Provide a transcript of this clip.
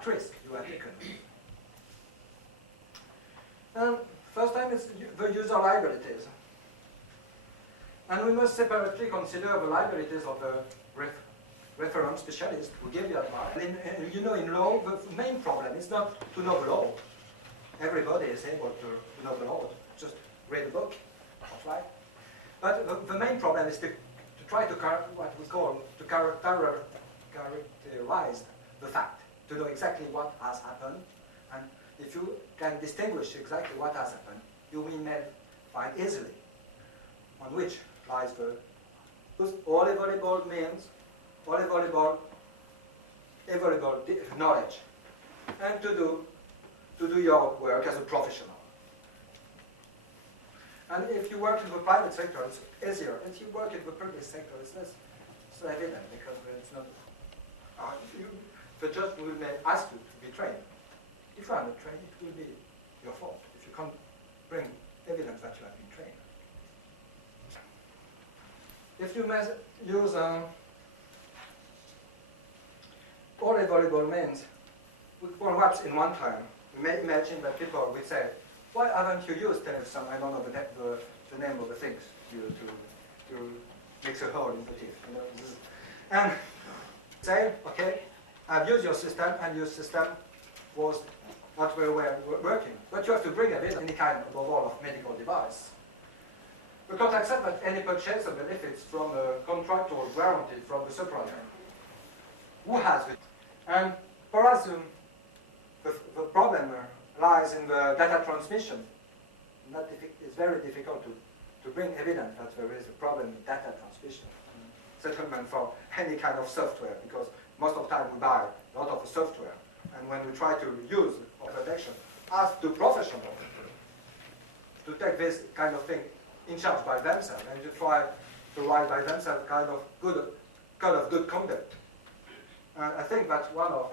at risk you have taken. And first time is the user liabilities. And we must separately consider the liabilities of the reference specialist who gave the advice. You know, in law, the main problem is not to know the law. Everybody is able to know the law, just read a book, right? But the main problem is to try to what we call to characterize the fact, to know exactly what has happened. And if you can distinguish exactly what has happened, you will find easily on which lies the all available means, all available knowledge, and to do your work as a professional. And if you work in the private sector, it's easier. If you work in the public sector, it's less so evident because it's not. The judge will ask you to be trained. If you are not trained, it will be your fault if you can't bring evidence that you have been trained. If you use all available means, perhaps in one time, you may imagine that people will say, why haven't you used Telemedicine? I don't know the name of the things to mix a hole in the teeth. You know, and say, okay, I've used your system, and your system was not very well working. But you have to bring evidence, any kind, above all, of medical device. We can't accept that any purchase of benefits from a contract or guaranteed from the supplier. Who has it? And for us, the problem lies in the data transmission. It's very difficult to bring evidence that there is a problem with data transmission. Settlement for any kind of software, because most of the time we buy a lot of software. And when we try to use protection, ask the professionals to take this kind of thing in charge by themselves and to try to write by themselves kind of good conduct. And I think that's one of